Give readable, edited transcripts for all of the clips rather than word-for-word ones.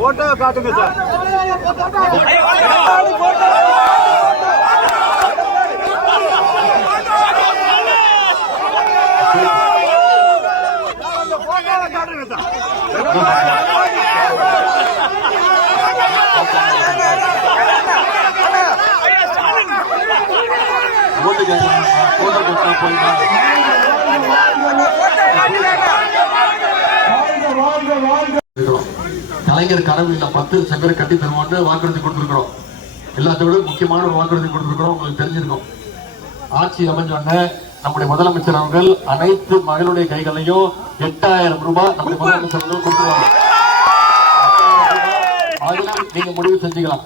Photo காட்டுங்க sir. கலைஞர் கனவு இல்ல 10 செங்கரை கட்டி தருவோம்னு வாக்குறுதி கொடுத்திருக்கிறோம். எல்லாத்தோட முக்கியமான ஒரு வாக்குறுதி கொடுத்திருக்கிறோம். உங்களுக்கு தெரிஞ்சிருக்கும். ஆட்சி அமைஞ்சோடனே நம்முடைய முதலமைச்சர் அவர்கள் அனைத்து மகளுடைய கைகளையும் 8000 ரூபாய் நம்முடைய முதலமைச்சர் அவர்கள் கொடுத்துருவாங்க. நீங்க முடிவு செஞ்சுக்கலாம்.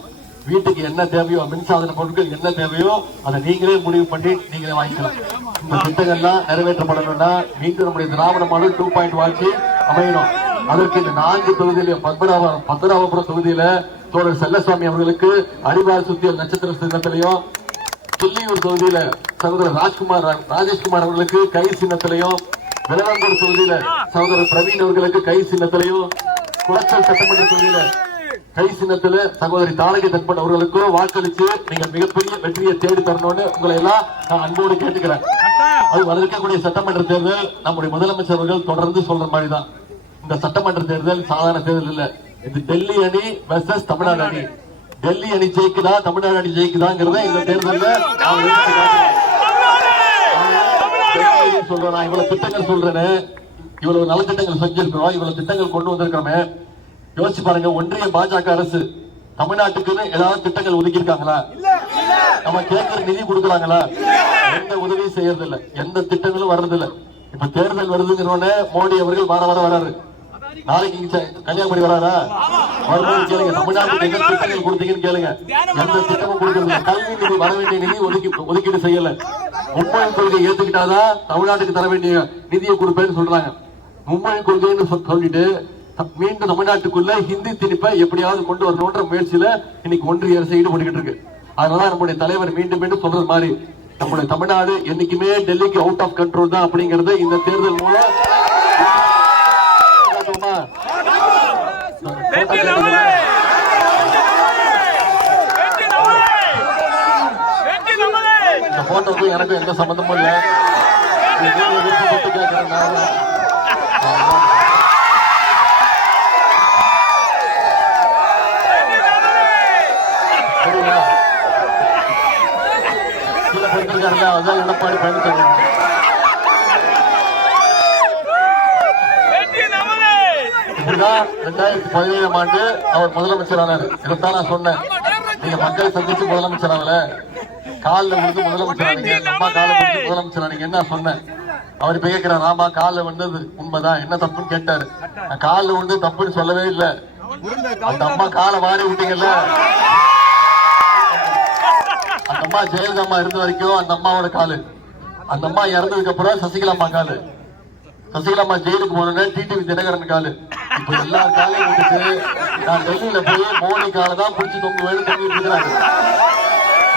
வீட்டுக்கு என்ன தேவையோ, மின்சாதன பொருட்கள் என்ன தேவையோ அதை நீங்களே முடிவு பண்ணி நீங்களே வாங்கிக்கலாம். இந்த திட்டங்கள்லாம் நிறைவேற்றப்படணும்னா மீண்டும் நம்முடைய திராவிட மாடல் 2.0 ஆட்சி அமையணும். அதற்கு இந்த 4 தொகுதியில பத்மநாபபுரம் தொகுதியில தோழர் செல்லசாமி அவர்களுக்கு அடிவார சுத்தியல் நட்சத்திர சின்னத்திலையும், தில்லியூர் தொகுதியில சகோதரர் ராஜேஷ்குமார் அவர்களுக்கு கை சின்னத்திலையும், விளவங்கூர் தொகுதியில சகோதரர் பிரவீன் அவர்களுக்கு கை சின்னத்திலையும், குளச்சல் சட்டமன்ற தொகுதியில கை சின்னத்துல சகோதரி தாரகை தன்பன் அவர்களுக்கும் வாக்களிச்சு நீங்க மிகப்பெரிய வெற்றியை தேடி தரணும்னு உங்களை எல்லாம் நான் அன்போடு கேட்டுக்கிறேன். அது வரக்கூடிய சட்டமன்ற தேர்தல் நம்முடைய முதலமைச்சர் அவர்கள் தொடர்ந்து சொல்ற மாதிரிதான். இந்த சட்டமன்ற தேர்தல் சாதாரண தேர்தல் இல்ல. இது டெல்லி அணி வெர்சஸ் தமிழ்நாடு அணி. டெல்லி அணி ஜெயிக்குதா தமிழ்நாடு அணி ஜெயிக்குதாங்கிறத இந்த தேர்தலில் சொல்றேன். நான் இவ்வளவு திட்டங்கள் சொல்றேன், இவ்வளவு நலத்திட்டங்கள் செஞ்சிருக்கிறோம், இவ்வளவு திட்டங்கள் கொண்டு வந்திருக்கிறோமே. யோசிச்சு பாருங்க, ஒன்றிய பாஜக அரசு தமிழ்நாட்டுக்குன்னு ஏதாவது திட்டங்கள் ஒதுக்கி இருக்காங்களா? நம்ம கேட்கிற நிதி கொடுக்கறாங்களா? எந்த உதவியும் செய்யறது இல்ல, எந்த திட்டங்களும் வர்றது இல்ல. இப்ப தேர்தல் வருதுங்கிறோன்னு மோடி அவர்கள் வார வாரம் வராரு. நாளைக்கு கன்னியாகுமரி வராரா? வரும்போது கேளுங்க, தமிழ்நாட்டுக்கு எந்த திட்டங்கள் கொடுத்தீங்கன்னு கேளுங்க. எந்த திட்டமும் கொடுக்கறது. கல்வி நிதி வர வேண்டிய நிதி ஒதுக்கீடு செய்யல. மும்மொழி கொள்கை ஏத்துக்கிட்டாதான் தமிழ்நாட்டுக்கு தர வேண்டிய நிதியை கொடுப்பேன்னு சொல்றாங்க. மும்மொழி கொள்கைன்னு சொல்லிட்டு மீண்டும் தமிழ்நாட்டுக்குள்ள ஹிந்தி திணிப்பை எப்படியாவது கொண்டு வரணும்ன்ற முயற்சியில இன்னைக்கு ஒன்றிய அரசு ஈடுபட்டு இருக்கு. அதனால நம்முடைய தலைவர் மீண்டும் மீண்டும் சொல்றது மாதிரி நம்முடைய தமிழ்நாடு என்னைக்குமே டெல்லிக்கு அவுட் ஆஃப் கண்ட்ரோல் தான் அப்படிங்கறது இந்த தேர்தல் மூலம் இந்த போட்டோக்கும் எனக்கும் எந்த சம்பந்தமும் இல்லை. எடப்பாடி பழனிசாமி இப்படிதான் 2017ஆம் ஆண்டு அவர் முதலமைச்சர் ஆனாரு. இதைத்தான் நான் சொன்னேன், நீங்க மக்களை சந்திச்சு முதலமைச்சர் ஆகல, காலில் விழுந்து முதலமைச்சர் ஆனீங்க, அம்மா காலில் விழுந்து முதலமைச்சர் ஆனீங்க என்ன சொன்னேன். அவர் இப்ப கேட்கிறார், ஆமா காலில் விழுந்தது உண்மைதான், என்ன தப்புன்னு கேட்டாரு. நான் காலில் விழுந்து தப்புன்னு சொல்லவே இல்லை. அந்த அம்மா காலை வாரி விட்டீங்கல்ல, அந்த அம்மா ஜெயலலிதா அம்மா இருந்த வரைக்கும் அந்த அம்மாவோட காலு, அந்த அம்மா இறந்ததுக்கு அப்புறம் சசிகலா அம்மா காலு, சசிகலா அம்மா ஜெயிலுக்கு போன டிடிவி தினகரன் காலு. இப்ப எல்லா காலையும் விட்டுட்டு நான் டெல்லியில போய் மோடி காலை தான் பிடிச்சி தொங்கு வேணும் தொங்கிட்டு இருக்கிறாங்க.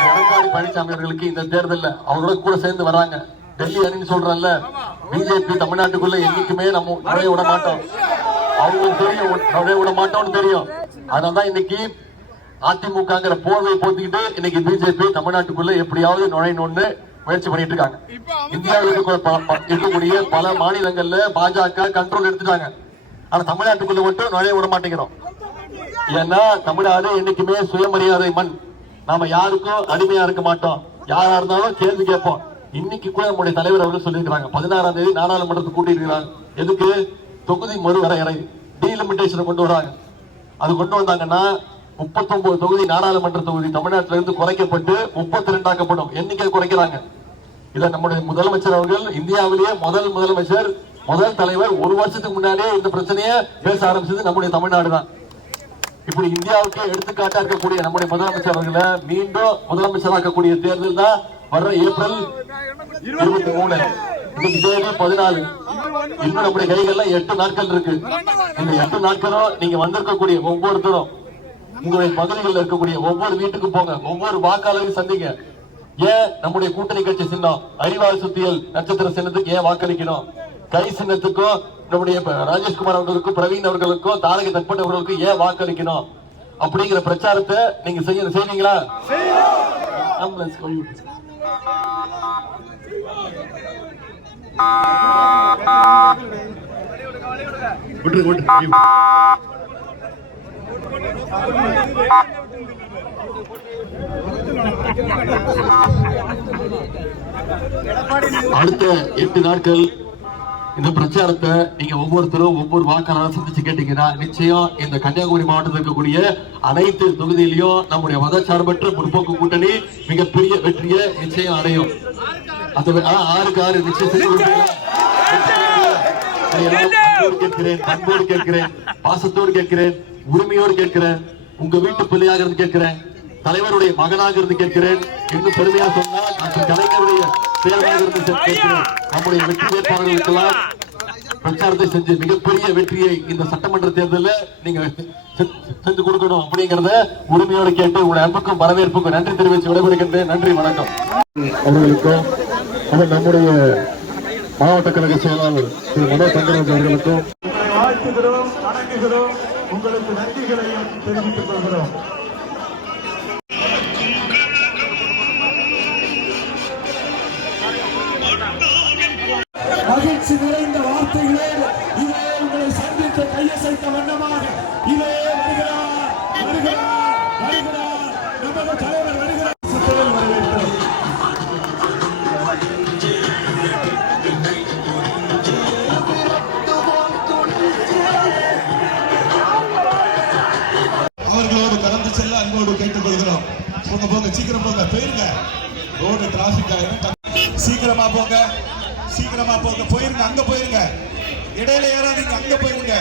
எடப்பாடி பழனிசாமி அவர்களுக்கு இந்த தேர்தல் அவரோட கூட சேர்ந்து வராங்க. டெல்லி அணின்னு சொல்றேன்ல, பிஜேபி தமிழ்நாட்டுக்குள்ள என்னைக்குமே நம்ம நுழைய விட மாட்டோம், அவங்களுக்கு தெரியும் நுழைய விட மாட்டோம்னு தெரியும். அதனாலதான் இன்னைக்கு அதிமுகங்கிற போர்வை போத்திக்கிட்டு இன்னைக்கு பிஜேபி தமிழ்நாட்டுக்குள்ள எப்படியாவது நுழையணும்னு முயற்சி பண்ணிட்டு இருக்காங்க. இந்தியாவில் இருக்கக்கூடிய பல மாநிலங்கள்ல பாஜக கண்ட்ரோல் எடுத்துட்டாங்க. ஆனா தமிழ்நாட்டுக்குள்ள மட்டும் நுழைய விட மாட்டேங்கிறோம். ஏன்னா தமிழ்நாடு என்னைக்குமே சுயமரியாதை மண். நாம யாருக்கும் அடிமையா இருக்க மாட்டோம், யாரா இருந்தாலும் கேள்வி கேட்போம். இன்னைக்கு கூட நம்முடைய தலைவர் அவர்கள் சொல்லியிருக்கிறாங்க, 16ஆம் தேதி நாடாளுமன்றத்தை கூட்டியிருக்கிறாங்க. எதுக்கு? தொகுதி மறுவரையறை டீலிமிட்டேஷன் கொண்டு வராங்க. அது கொண்டு வந்தாங்கன்னா 39 தொகுதி நாடாளுமன்ற தொகுதி தமிழ்நாட்டில இருந்து குறைக்கப்பட்டு 32 ஆக்கப்படும். எண்ணிக்கை குறைக்கிறாங்க. இல்ல நம்முடைய முதலமைச்சர் அவர்கள் இந்தியாவிலேயே முதலமைச்சர் முதல் தலைவர் 1 வருஷத்துக்கு முன்னாடியே இந்த பிரச்சனையை பேச ஆரம்பிச்சது நம்முடைய தமிழ்நாடு தான். இப்படி இந்தியாவுக்கு எடுத்துக்காட்டா இருக்கக்கூடிய நம்முடைய முதலமைச்சர் அவர்களை மீண்டும் முதலமைச்சராக்கக்கூடிய தேர்தல் தான் வர்ற ஏப்ரல் 23. இன்னைக்கு தேதி 14. இன்னும் நம்முடைய கைகள்ல 8 நாட்கள் இருக்கு. இந்த 8 நாட்களும் நீங்க வந்திருக்கக்கூடிய ஒவ்வொருத்தரும் உங்களுடைய பகுதிகளில் இருக்கக்கூடிய ஒவ்வொரு வீட்டுக்கு போங்க, ஒவ்வொரு வாக்காளரையும் சந்திங்க. ஏன் நம்முடைய கூட்டணி கட்சி சின்னம் அரிவாள் சுத்தியல் நட்சத்திர சின்னத்துக்கு ஏன் வாக்களிக்கணும்? கை சின்னத்துக்கும் நம்முடைய ராஜேஷ்குமார் அவர்களுக்கும் பிரவீன் அவர்களுக்கும் தாரக தட்பட் அவர்களுக்கும் ஏன் வாக்களிக்கணும் அப்படிங்கிற பிரச்சாரத்தை நீங்க செய்வீங்களா? அடுத்த 8 நாட்கள் இந்த பிரச்சாரத்தை நீங்க ஒவ்வொருத்தரும் ஒவ்வொரு வாக்காளரும் சந்திச்சு கேட்டீங்கன்னா நிச்சயம் இந்த கன்னியாகுமரி மாவட்டத்தில் இருக்கக்கூடிய அனைத்து தொகுதியிலையும் நம்முடைய மதச்சார்பற்ற முற்போக்கு கூட்டணி மிகப்பெரிய வெற்றியை நிச்சயம் அடையும். அது 6-6 நிச்சயம் கேட்கிறேன், அன்போடு கேட்கிறேன், பாசத்தோடு கேட்கிறேன், உரிமையோடு கேட்கிறேன், உங்க வீட்டு பிள்ளையாக இருந்து கேட்கிறேன், தலைவருடைய மகனாக இருந்து கேட்கிறேன், இன்னும் பெருமையா சொன்னால் அந்த கலைஞருடைய பேரனாக இருந்து கேட்கிறேன். நம்முடைய வெற்றி வேட்பாளர்களுக்கெல்லாம் பிரச்சாரத்தை செஞ்சு மிகப்பெரிய வெற்றியை இந்த சட்டமன்ற தேர்தலில் நீங்க செஞ்சு கொடுக்கணும் அப்படிங்கறத உரிமையோடு கேட்டு உங்களுடைய அன்புக்கும் வரவேற்புக்கும் நன்றி தெரிவித்து விடைபெறுகின்றேன். நன்றி, வணக்கம். அவர்களுக்கும் நம்முடைய மாவட்ட கழக செயலாளர் திரு மனோஜ் தங்கராஜ் அவர்களுக்கும் வாழ்த்துகிறோம், வணங்குகிறோம், உங்களுக்கு நன்றிகளையும் தெரிவித்துக் கொள்கிறோம். மகிழ்ச்சி நிறைந்த வார்த்தைகளோடு இதே உங்களை சந்தித்து கையசைத்த வண்ணமாக இதே வருகிறார் வருகிறார் வருகிறார் நமது தலைவர் வருகிறார். அவர்களோடு கடந்து செல்ல அன்போடு கேட்டுக் கொள்கிறோம். போங்க போங்க, சீக்கிரம் போங்க, போயிருங்க. ரோடு டிராபிக் ஆயிரும், சீக்கிரமா போங்க, சீக்கிரமா போங்க, போயிருங்க, அங்க போயிருங்க, இடையில யாராவது அங்க போயிருங்க.